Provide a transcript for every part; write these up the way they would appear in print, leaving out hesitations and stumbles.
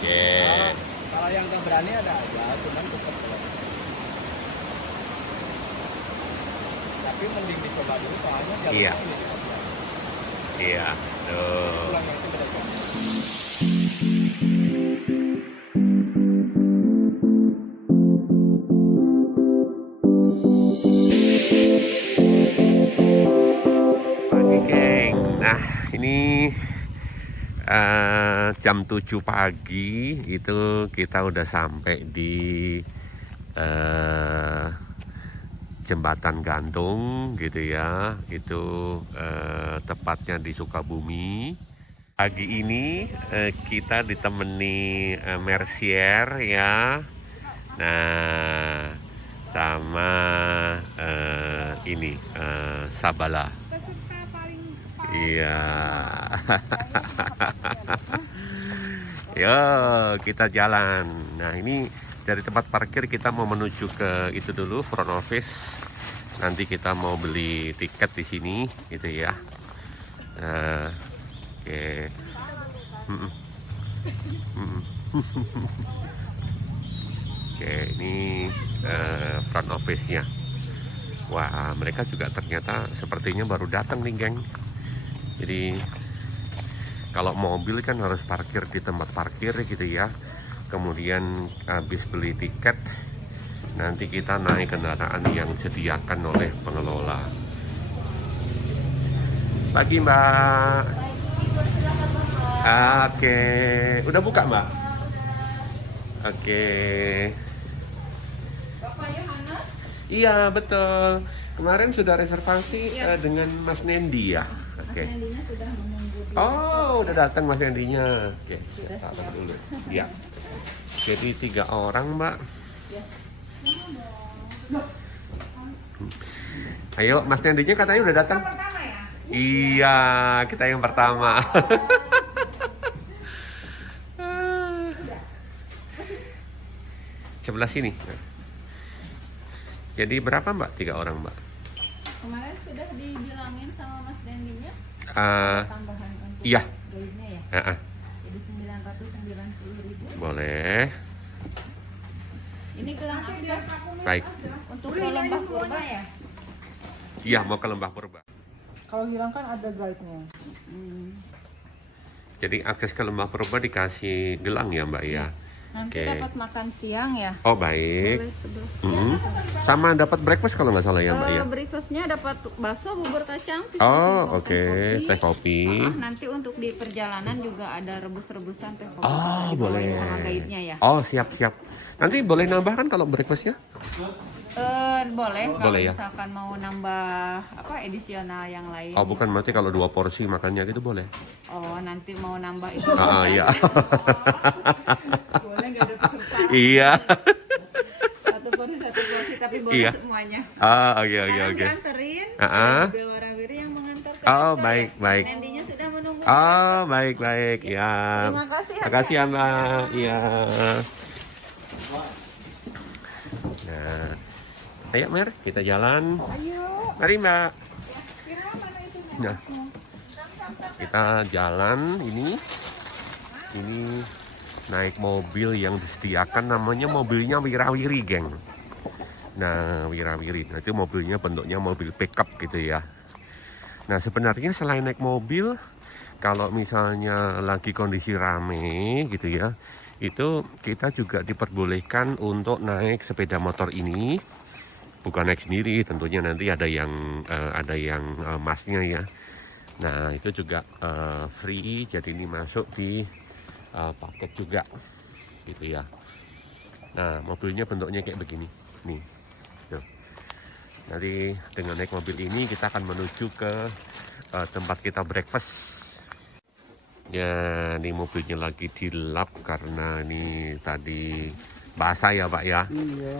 Yeah. Kalau yang nggak berani ada aja, cuman tetap. Tapi mending dicoba dulu soalnya jalurnya Iya. ini. Iya. Tuh. Pulangnya itu beda jam. Pagi, geng. Nah, ini jam 7 pagi itu kita udah sampai di eh, jembatan gantung gitu ya. Itu tepatnya di Sukabumi. Pagi ini kita ditemani Mercier ya. Nah, sama ini Sabala. Iya. Yo, kita jalan. Nah, ini dari tempat parkir kita mau menuju ke itu dulu, front office. Nanti kita mau beli tiket di sini, gitu ya. Oke. Mm-mm. Mm-mm. Oke, ini front office-nya. Wah, mereka juga ternyata sepertinya baru datang nih, geng. Jadi kalau mobil kan harus parkir di tempat parkir gitu ya. Kemudian habis beli tiket, nanti kita naik kendaraan yang disediakan oleh pengelola. Pagi, Mbak. Oke, udah buka, Mbak? Oke. Bapak Yohanes? Iya, betul. Kemarin sudah reservasi dengan Mas Nendi ya. Oke. Mas Nendinya sudah menunggu di Oh, udah datang Mas Nendinya. Oke, Sudah saya taruh siap. dulu. Ya. Jadi 3 orang, Mbak. Ya. Ayo, Mas Nendinya katanya udah datang. Pertama ya? Iya, kita yang pertama. Sebelah sini. Jadi berapa, Mbak? 3 orang, Mbak. Kemarin sudah dibilangin sama Mas Nendinya Eh, tambahan untuk iya. guide-nya ya. Heeh. Jadi 990.000 Boleh. Ini gelang akses Baik. untuk ke Lembah Purba ya? Iya, mau ke Lembah Purba. Kalau hilang kan ada guide-nya. Jadi akses ke Lembah Purba dikasih gelang ya, Mbak ya. Nanti Oke. dapat makan siang ya? Oh, baik. Boleh sebelah. Mm-mm. Sama dapat breakfast kalau nggak salah ya, Mbak ya. Breakfastnya dapat bakso, bubur kacang, pisang, Oh, singkong, oke. Teh kopi. Nanti untuk di perjalanan juga ada rebus-rebusan teh kopi. Oh, Dibawain boleh. sama guide-nya ya. Oh, siap-siap. Nanti boleh nambahkan kalau breakfastnya? Boleh kalau Boleh ya? misalkan mau nambah apa edisional yang lain. Oh, bukan, berarti kalau 2 porsi makannya gitu boleh. Oh, nanti mau nambah itu. Iya. Boleh nggak ada peserta? Iya. Satu porsi tapi boleh Iya. semuanya. Ah, oke. Sekarang dianterin. Ah. Ada juga warawiri yang mengantar ke Oh, resto baik, ya. baik. Nandinya sudah menunggu. Oh, baik. Ya. Terima kasih. Makasih ya, Mbak. Iya. Nah, ayo Mer, kita jalan. Ayo. Mari Mbak. Kira mana itu? Nah, kita jalan ini naik mobil yang disediakan, namanya mobilnya Wirawiri, geng. Nah, Wirawiri. Nah, itu mobilnya bentuknya mobil pickup gitu ya. Nah, sebenarnya selain naik mobil, kalau misalnya lagi kondisi rame gitu ya, itu kita juga diperbolehkan untuk naik sepeda motor ini. Bukan naik sendiri, tentunya nanti ada yang masnya ya. Nah, itu juga free, jadi ini masuk di paket juga gitu ya. Nah, mobilnya bentuknya kayak begini nih. Tuh. Nanti dengan naik mobil ini kita akan menuju ke tempat kita breakfast. Ya, ini mobilnya lagi dilap karena ini tadi basah ya, Pak ya. Iya.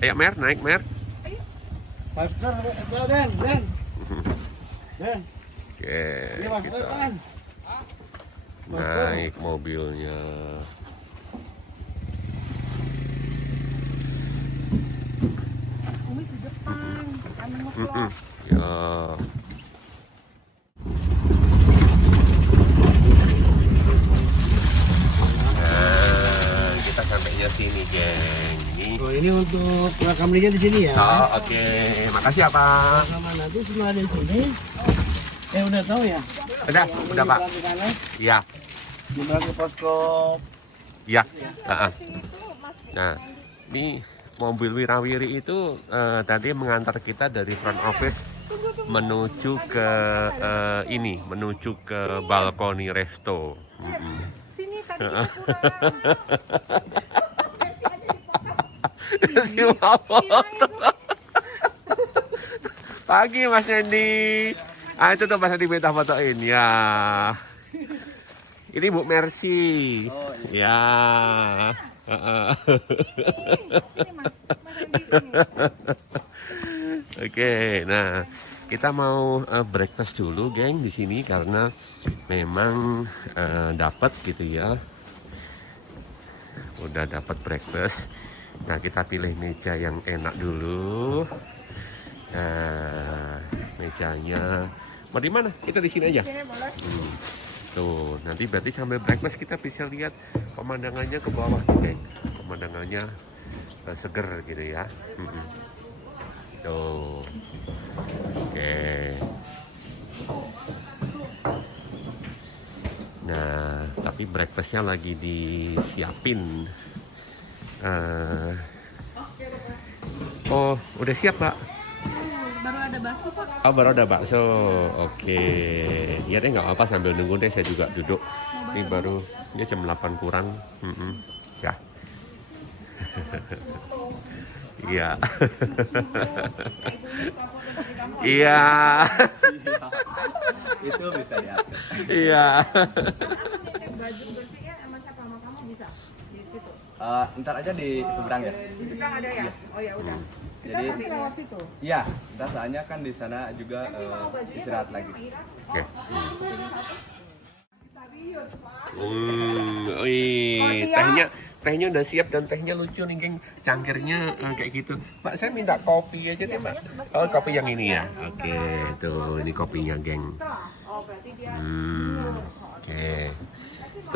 Ayo Mer, naik Mer. Masker, Den. Den. Oke, Ini masker kita kan? naik mobilnya. Umi di depan. Kami Ya. Ini untuk rekamnya di sini ya. Oh, oke. Makasih ya, Pak. Sama nanti semua di sini. Udah tahu ya? Udah, Pak. Iya. Di ke posko. Iya. Nah, ini mobil Wirawiri itu tadi mengantar kita dari front office menuju ke menuju ke balkoni resto. Sini tadi Si Mawot. Pagi Mas Nendi. Itu tuh Mas Nendi minta fotoin ya. Ini Bu Mercy. Ya. Oke, nah kita mau breakfast dulu, geng, di sini karena memang dapat gitu ya. Udah dapat breakfast. Nah, kita pilih meja yang enak dulu. Nah, mejanya mau di mana? Kita di sini aja. Tuh, nanti berarti sambil breakfast kita bisa lihat pemandangannya ke bawah, geng. Pemandangannya seger gitu ya. Tuh. Oke. Nah, tapi breakfastnya lagi disiapin. Oh, udah siap, Pak? baru ada bakso, Pak. Oh, baru ada bakso. Oke. Ya deh, nggak apa-apa, sambil nunggu deh, saya juga duduk. Ini baru, ini jam 8 kurang. Ya. Iya. Iya. Itu bisa ya. Iya. Baju bersihnya sama siapa? Sama kamu bisa? Di situ. Ntar aja di seberang ya. Di seberang ada ya? Oh ya udah. Jadi Kita lewat situ. iya, ntar soalnya kan di sana juga istirahat lagi. Oke. Wih, tehnya udah siap dan tehnya lucu nih, geng. Cangkirnya kayak gitu. Pak, saya minta kopi aja deh, Pak. Oh, kopi yang ini ya. Oke, tuh ini kopinya, geng. Oke.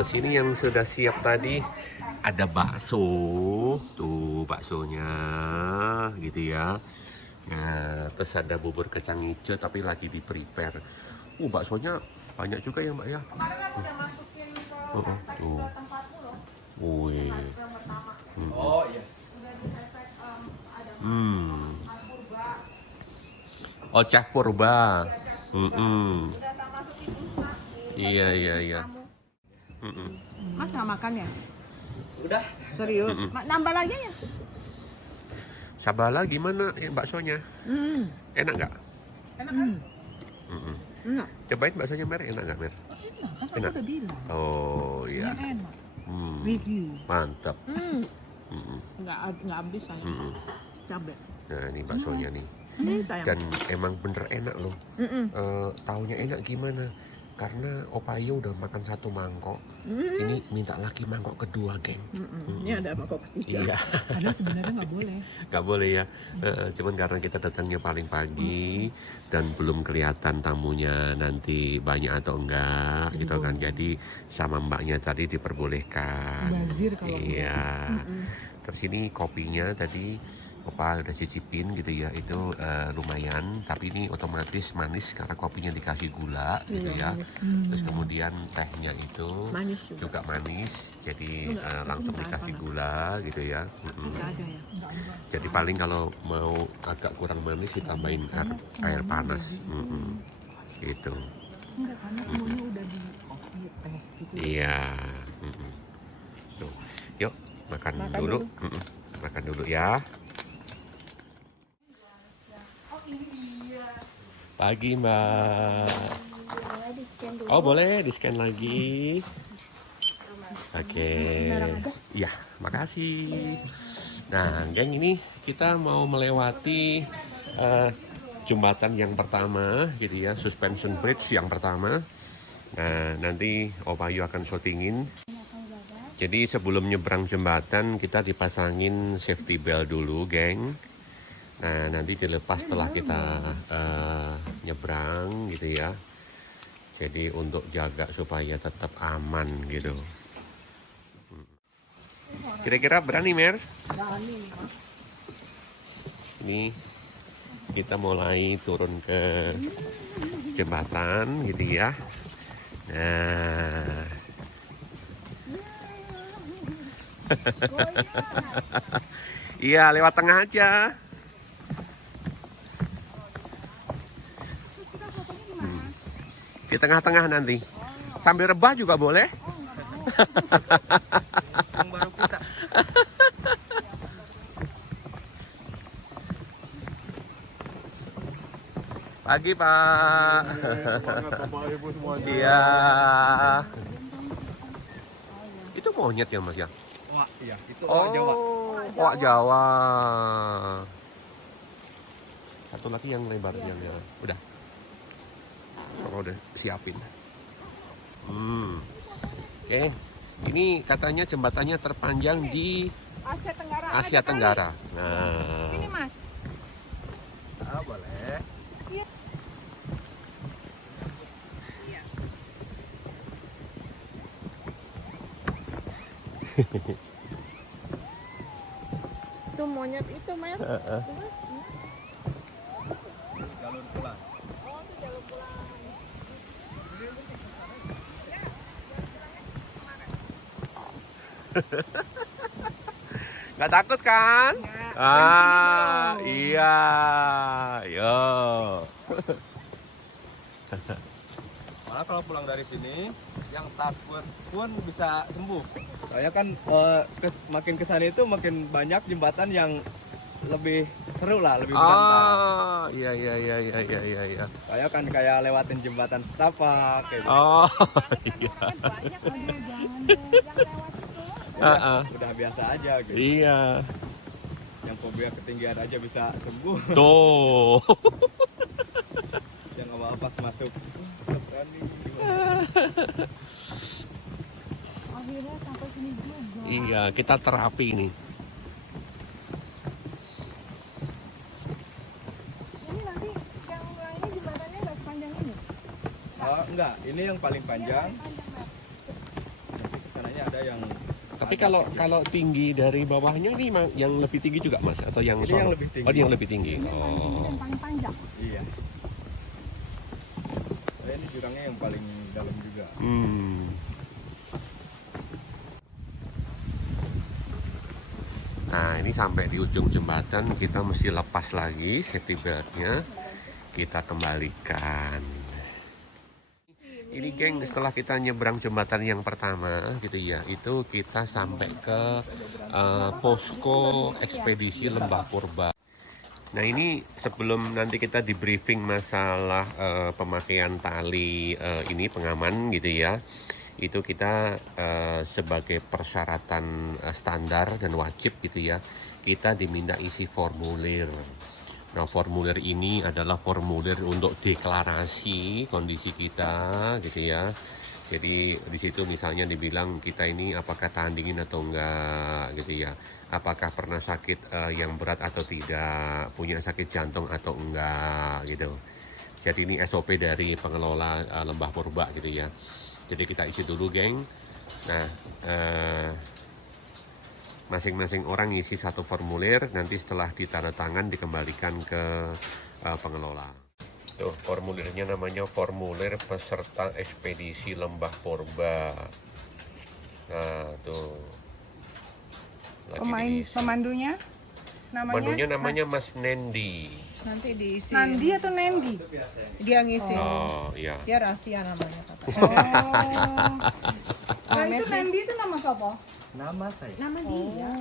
Terus ini yang sudah siap tadi ada bakso. Tuh baksonya gitu ya. Nah, terus ada bubur kacang hijau tapi lagi di prepare. Baksonya banyak juga ya, Mbak ya. Tuh. Wih. Oh iya. Oh, Chef Purba. Iya. Mas nggak makan ya? Udah. Serius? Nambah lagi ya? Sabala gimana ya baksonya? Enak nggak? Enak kan? Enak. Cobain baksonya, Mer. Enak nggak, Mer? Enak, kan udah bilang. Oh iya. Enak. Review. Mantap. Nggak habis saya. Cabai. Nah, ini baksonya nih. Sayang. Dan emang bener enak loh. Taunya enak gimana? Karena Opayo udah makan 1 mangkok. Ini minta lagi mangkok kedua, geng. Ini ada mangkok ketiga. Iya. Padahal sebenarnya nggak boleh. Nggak boleh ya. Cuman karena kita datangnya paling pagi dan belum kelihatan tamunya nanti banyak atau enggak gitu kan. Jadi sama mbaknya tadi diperbolehkan. Bazir kalau iya. Terus ini kopinya tadi Opa udah cicipin gitu ya, itu lumayan, tapi ini otomatis manis karena kopinya dikasih gula gitu ya. Terus kemudian tehnya itu manis juga manis, jadi langsung dikasih gula gitu ya. Jadi paling kalau mau agak kurang manis ditambahin air panas, gitu. Iya. Tuh. Yuk makan dulu. Makan dulu ya. Pagi, Mbak. Oh, boleh di-scan lagi. Oke. Iya, makasih. Nah, geng, ini kita mau melewati jembatan yang pertama gitu ya, suspension bridge yang pertama. Nah, nanti Opayo akan syutingin. Jadi sebelum nyebrang jembatan kita dipasangin safety belt dulu, geng. Nah, nanti dilepas setelah kita nyebrang gitu ya. Jadi untuk jaga supaya tetap aman gitu. Kira-kira berani, Mer? Berani. Ini kita mulai turun ke jembatan gitu ya. Nah. Iya, lewat tengah aja. Di tengah-tengah nanti. Sambil rebah juga boleh. Yang baru kita. Pagi, Pak. Semangat Bapak Ibu semuanya. Iya. Itu monyet ya, Mas ya? Wah, iya, itu Oh, Jawa. oak Jawa. Satu lagi yang lebar yang udah. Kalau udah siapin. Oke. Ini katanya jembatannya terpanjang di Asia Tenggara. Asia Tenggara. Nah. Ini Mas. Ah, boleh. Itu monyet itu, Mas. Jalur pulang. Oh, itu jalur pulang. Nggak takut kan? Nggak. Ah, Yang sini belum. iya. Yo. Malah kalau pulang dari sini, yang takut pun bisa sembuh. Saya kan makin kesana itu makin banyak jembatan yang lebih seru lah, lebih berantai. Ah, iya iya iya iya iya iya iya. Saya kan kayak lewatin jembatan setapak kayak gitu. Oh, Banyak loh dia jangan deh. Yang lewat itu. Udah biasa aja gitu. iya. Yang fobia ketinggian aja bisa sembuh. Tuh. Yang awal pas masuk berani. Akhirnya sampai sini juga. Iya, kita terapi nih. Ini nanti yang ini jembatannya nggak sepanjang ini. Enggak, ini yang paling panjang. Panjang banget. Nanti kesananya ada yang Tapi kalau tinggi dari bawahnya nih yang lebih tinggi juga, Mas, atau yang Ini yang lebih tinggi. Oh, ini yang lebih tinggi. Ini paling tinggi Oh. dan paling panjang. iya. Ini jurangnya yang paling dalam juga. Nah, ini sampai di ujung jembatan, kita mesti lepas lagi safety beltnya, kita kembalikan. Ini geng, setelah kita nyebrang jembatan yang pertama gitu ya, itu kita sampai ke posko ekspedisi Lembah Purba. Nah, ini sebelum nanti kita di briefing masalah pemakaian tali ini pengaman gitu ya, itu kita sebagai persyaratan standar dan wajib gitu ya, kita diminta isi formulir. Nah, formulir ini adalah formulir untuk deklarasi kondisi kita gitu ya. Jadi di situ misalnya dibilang kita ini apakah tahan dingin atau enggak gitu ya. Apakah pernah sakit yang berat atau tidak, punya sakit jantung atau enggak gitu. Jadi ini SOP dari pengelola Lembah Purba gitu ya. Jadi kita isi dulu, geng. Nah, masing-masing orang ngisi satu formulir, nanti setelah ditandatangan dikembalikan ke pengelola. Tuh, formulirnya namanya formulir peserta ekspedisi Lembah Purba. Nah, tuh. Lagi diisi. Pemandunya Pemandunya namanya Mas Nendi. Nanti diisi. Nandi atau Nendi? Dia ngisi. Oh, iya. Dia rahasia namanya kata. Nah, itu Nendi itu nama siapa? Nama saya. Nama dia.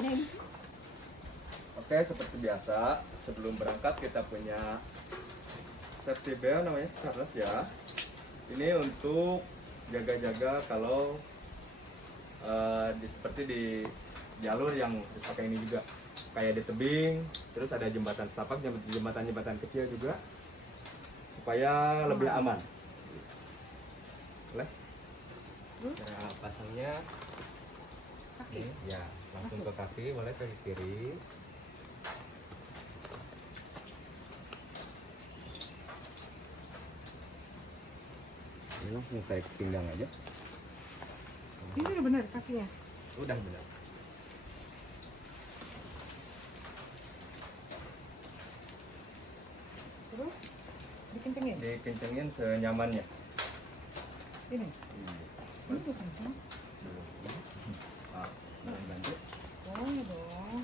Nendi. Oke, seperti biasa, sebelum berangkat kita punya safety belt namanya harness ya. Ini untuk jaga-jaga kalau seperti di jalur yang dipakai ini juga, kayak di tebing, terus ada jembatan setapak, jembatan kecil juga, supaya lebih aman. Boleh? Nah, pasangnya kaki. Ya, langsung ke kaki, boleh ke kiri. Ini langsung tarik pinggang aja. Ini udah benar kakinya. Udah benar. dikencengin. Dikencengin senyamannya. Ini. Ah, bantu. Oh, ini dong.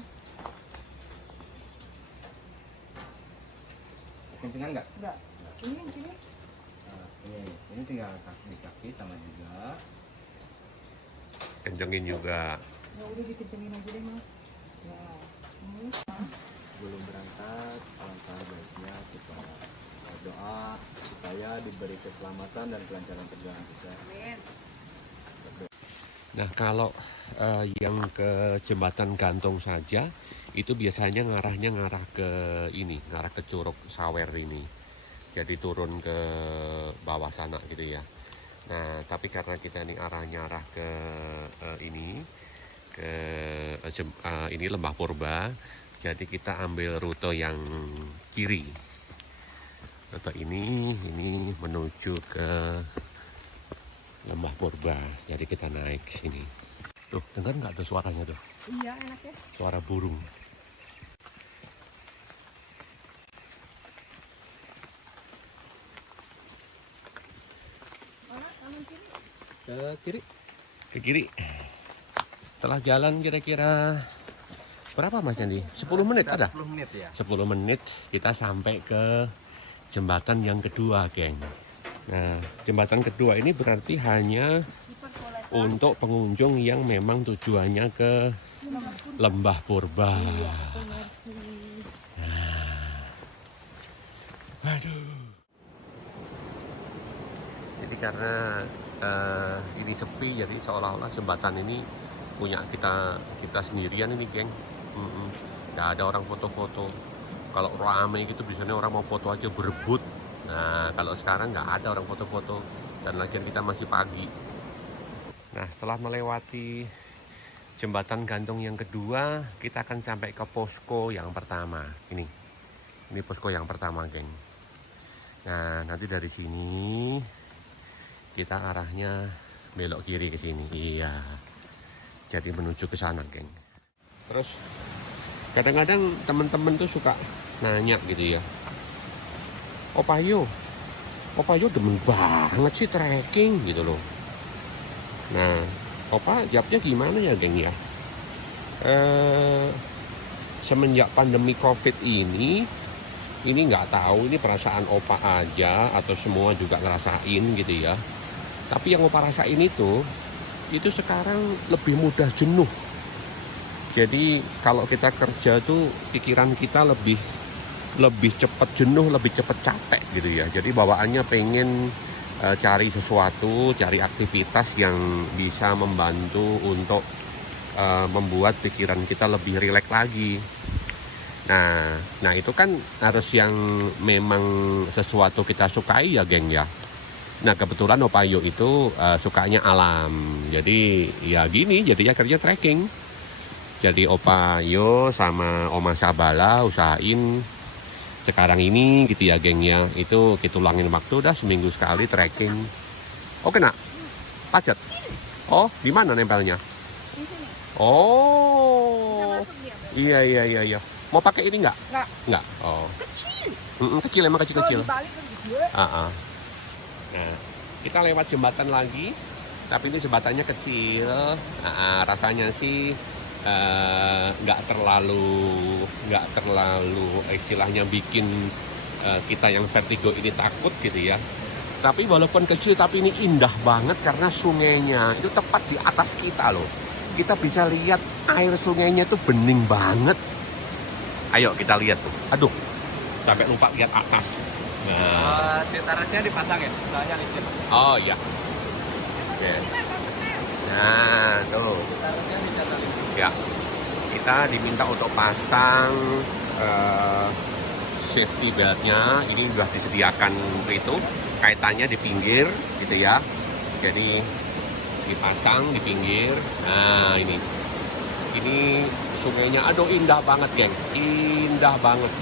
Kencengan nggak? Enggak. Ini. Nah, ini tinggal di kaki sama juga. Kencengin juga. Ya udah dikencengin aja deh, Mas. Nah, ini. Sebelum berangkat, alangkah baiknya kita berdoa supaya diberi keselamatan dan kelancaran perjalanan kita. Amin. Nah kalau yang ke jembatan gantung saja itu biasanya ngarah ke ini, ngarah ke Curug Sawer ini. Jadi turun ke bawah sana gitu ya. Nah tapi karena kita ini arahnya arah ke ini, ke ini Lembah Purba, jadi kita ambil rute yang kiri. Rute ini menuju ke Lembah Purba. Jadi kita naik ke sini. Tuh, dengar nggak tuh suaranya tuh? Iya, enak ya. Suara burung. Mana kanan kiri? Ke kiri. Ke kiri. Setelah jalan kira-kira berapa Mas Yandi? 10 menit ada? 10 menit ya. 10 menit kita sampai ke jembatan yang kedua, geng. Nah, jembatan kedua ini berarti hanya untuk pengunjung yang memang tujuannya ke Lembah Purba. Nah. Aduh. Jadi karena ini sepi, jadi seolah-olah jembatan ini punya kita sendirian ini, geng. Nggak ada orang foto-foto. Kalau rame gitu biasanya orang mau foto aja berebut. Nah kalau sekarang nggak ada orang foto-foto, dan lagian kita masih pagi. Nah setelah melewati jembatan gantung yang kedua, kita akan sampai ke posko yang pertama. Ini posko yang pertama, geng. Nah nanti dari sini kita arahnya belok kiri ke sini. Iya, jadi menuju ke sana, geng. Terus kadang-kadang teman-teman tuh suka nanya gitu ya, Opa Yo demen banget sih trekking gitu loh. Nah, Opa jawabnya gimana ya, geng ya? Semenjak pandemi COVID ini nggak tahu ini perasaan Opa aja atau semua juga ngerasain gitu ya. Tapi yang Opa rasain itu sekarang lebih mudah jenuh. Jadi kalau kita kerja tuh pikiran kita lebih cepat jenuh, lebih cepat capek gitu ya. Jadi bawaannya pengen cari sesuatu, cari aktivitas yang bisa membantu untuk membuat pikiran kita lebih rileks lagi. Nah itu kan harus yang memang sesuatu kita sukai ya, geng ya. Nah kebetulan Opa Yo itu sukanya alam. Jadi ya gini, jadinya kerja trekking. Jadi Opa Yo sama Oma Sabala usahain sekarang ini gitu ya, geng ya. Itu kita ulangin waktu dah seminggu sekali trekking. Oh kena pacet. Oh di mana nempelnya? Di sini. Oh Bisa masuk dia. iya. Mau pakai ini nggak? Nggak. Oh Kecil. kecil emang kecil. Dibalik kan gede. Nah kita lewat jembatan lagi, tapi ini jembatannya kecil. Rasanya sih nggak terlalu istilahnya bikin kita yang vertigo ini takut gitu ya. Tapi walaupun kecil tapi ini indah banget karena sungainya itu tepat di atas kita loh. Kita bisa lihat air sungainya itu bening banget. Ayo kita lihat tuh. Aduh, sampai lupa lihat atas. Nah, Sitarannya dipasang ya, soalnya licin. oh iya. Oke. Nah, tuh. Sitarannya dicatat licin. Ya, kita diminta untuk pasang safety beltnya. Ini sudah disediakan itu, kaitannya di pinggir gitu ya. Jadi dipasang di pinggir. Nah ini sungainya, aduh indah banget, geng, indah banget.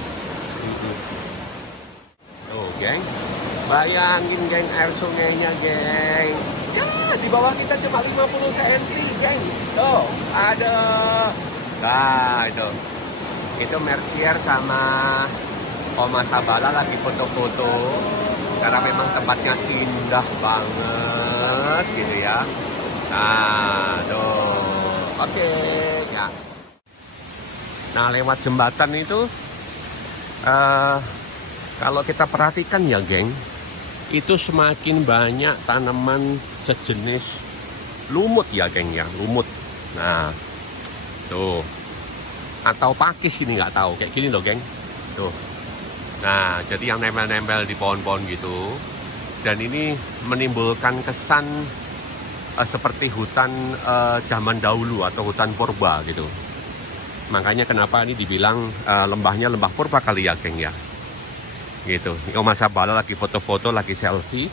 Tuh, geng, bayangin, geng, air sungainya, geng. Ya, di bawah kita cuma 50 cm, geng. Tuh, ada. Nah, itu Mercier sama Oma Sabala lagi foto-foto. karena memang tempatnya indah banget gitu ya. Nah, tuh. Oke, ya. Nah, lewat jembatan itu kalau kita perhatikan ya, geng, itu semakin banyak tanaman sejenis lumut ya, geng ya, lumut. Nah, tuh. Atau pakis ini nggak tahu, kayak gini loh, geng. Tuh. Nah, jadi yang nempel-nempel di pohon-pohon gitu. Dan ini menimbulkan kesan seperti hutan zaman dahulu atau hutan purba gitu. Makanya kenapa ini dibilang lembahnya lembah purba kali ya, geng ya. Gitu. Ini Oma Sabala lagi foto-foto, lagi selfie.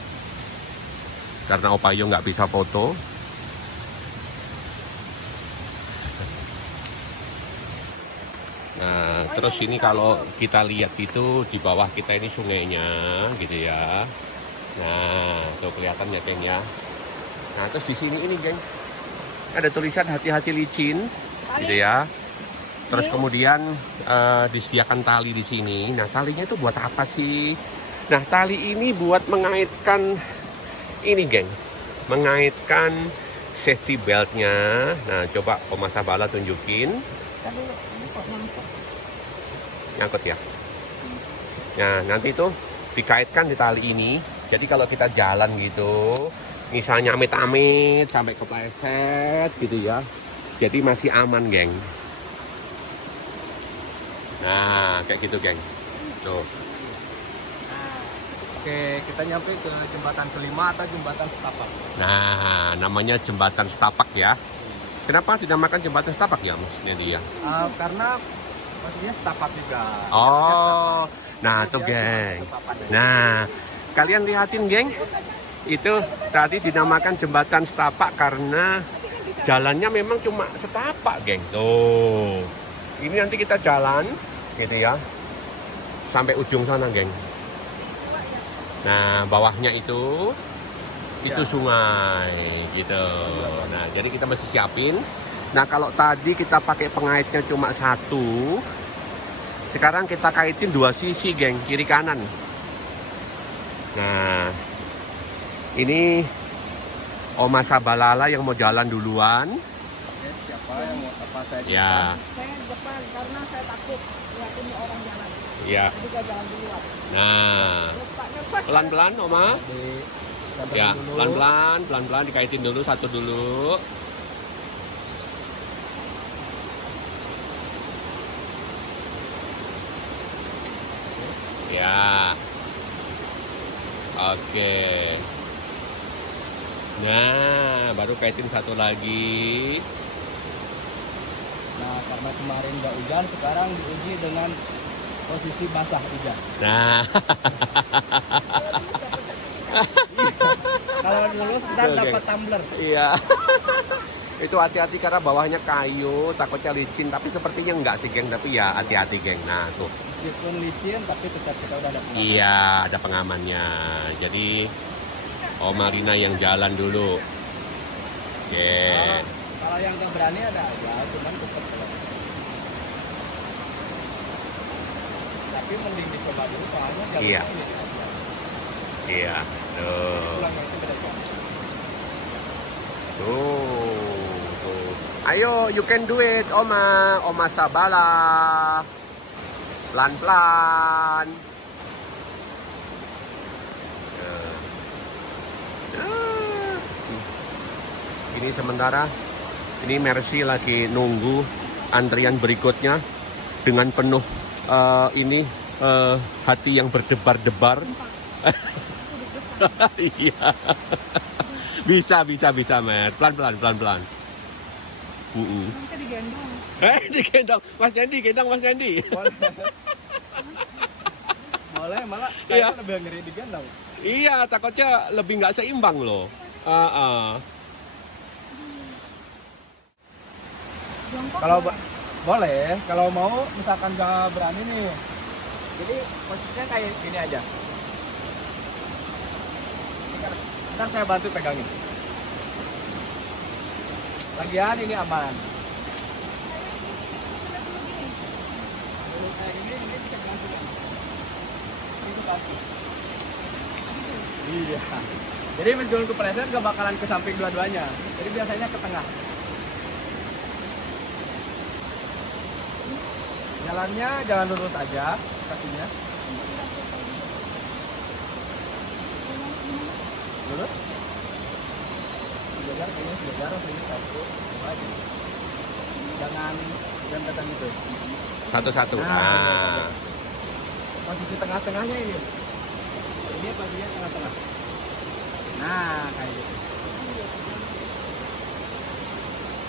Karena Opayo nggak bisa foto. Nah, terus ini kalau kita lihat itu di bawah kita ini sungainya gitu ya. Nah, tuh kelihatan ya, geng ya. Nah, terus di sini ini, geng, ada tulisan hati-hati licin gitu ya. Terus kemudian disediakan tali di sini. Nah, talinya itu buat apa sih? Nah, tali ini buat mengaitkan ini, geng. Mengaitkan safety beltnya. Nah, coba Oma Sabala tunjukin. Tapi ini kok mangkok. Nyangkut ya. Nah, nanti itu dikaitkan di tali ini. Jadi kalau kita jalan gitu, misalnya amit-amit sampai kepleset gitu ya. Jadi masih aman, geng. Nah, kayak gitu, geng. Tuh. Oke, kita nyampe ke jembatan kelima atau jembatan setapak. Nah, namanya jembatan setapak ya. Kenapa dinamakan jembatan setapak ya, maksudnya dia? Karena maksudnya setapak juga. Oh, nah tuh, geng. Nah, kalian lihatin, geng. Itu tadi dinamakan jembatan setapak karena jalannya memang cuma setapak, geng. Tuh. Ini nanti kita jalan gitu ya. Sampai ujung sana, geng. Nah, bawahnya itu sungai gitu. Nah, jadi kita mesti siapin. Nah, kalau tadi kita pakai pengaitnya cuma satu, sekarang kita kaitin dua sisi, geng, kiri kanan. Nah, ini Oma Sabalala yang mau jalan duluan. Siapa yang mau apa saya? Ya, Saya depan karena saya takut lihatin orang jalan. ya. Jadi saya jalan duluan. Nah, Lupanya pas. pelan-pelan, Oma. Di Ya, pelan-pelan dikaitin dulu satu dulu. Ya. Oke. Nah, baru kaitin satu lagi. Nah, karena kemarin nggak hujan, sekarang diuji dengan posisi basah hujan. Nah, Kalau dulu sebentar Oke. dapat tumbler. iya. Itu hati-hati karena bawahnya kayu, takutnya licin. Tapi sepertinya enggak sih, geng. Tapi ya hati-hati, geng. Nah, tuh. Meskipun licin, tapi tetap kita udah ada pengaman. Iya, ada pengamannya. Jadi, Oma Rina yang jalan dulu. Oke. Kalau yang nggak berani ada aja, cuman tetap. Tapi mending dicoba dulu, soalnya jalan Iya. ini. Iya, tuh. Pulangnya itu beda jauh. Tuh. Ayo, you can do it, Oma. Oma Sabala. Pelan-pelan. Ini sementara, ini Mercy lagi nunggu antrian berikutnya dengan penuh hati yang berdebar-debar. Iya. Bisa, Mer. Pelan-pelan. Nanti digendong. Digendong. Mas Nandi. Boleh, malah Iya. kayaknya lebih ngeri digendong. Iya, takutnya lebih nggak seimbang loh. Jongkok Kalau nggak? boleh, kalau mau misalkan nggak berani nih. Jadi posisinya kayak gini aja. Ntar saya bantu pegangin. Lagian ini aman. Kayak gini bisa dibantu kan? Ini kaki. Iya. Jadi meskipun kepleset gak bakalan ke samping dua-duanya. Jadi biasanya ke tengah. Jalannya jangan lurus aja kakinya. Lurus. Sejajar kayaknya sejajar ini satu dua aja. Jangan rempetan gitu. Satu-satu. Nah. Posisi tengah-tengahnya ini. Ini posisinya tengah-tengah. Nah, kayak gitu.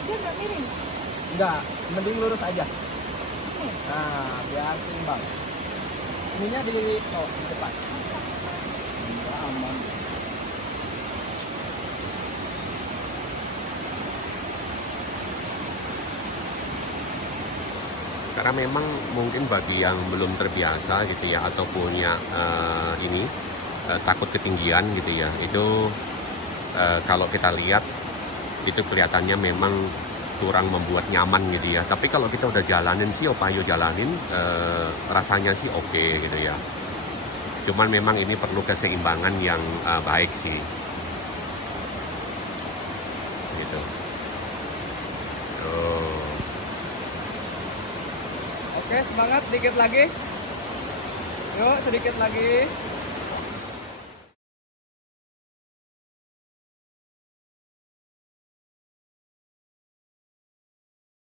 Dia nggak miring. Enggak, mending lurus aja. Nah, biar seimbang. Ininya di depan. Wah, aman. Karena memang mungkin bagi yang belum terbiasa gitu ya, atau punya takut ketinggian gitu ya, itu kalau kita lihat itu kelihatannya memang kurang membuat nyaman gitu ya. Tapi kalau kita udah jalanin sih, Opayo jalanin, rasanya sih oke gitu ya. Cuman memang ini perlu keseimbangan yang baik sih. Gitu. Oh. Oke, semangat dikit lagi. Yuk, sedikit lagi.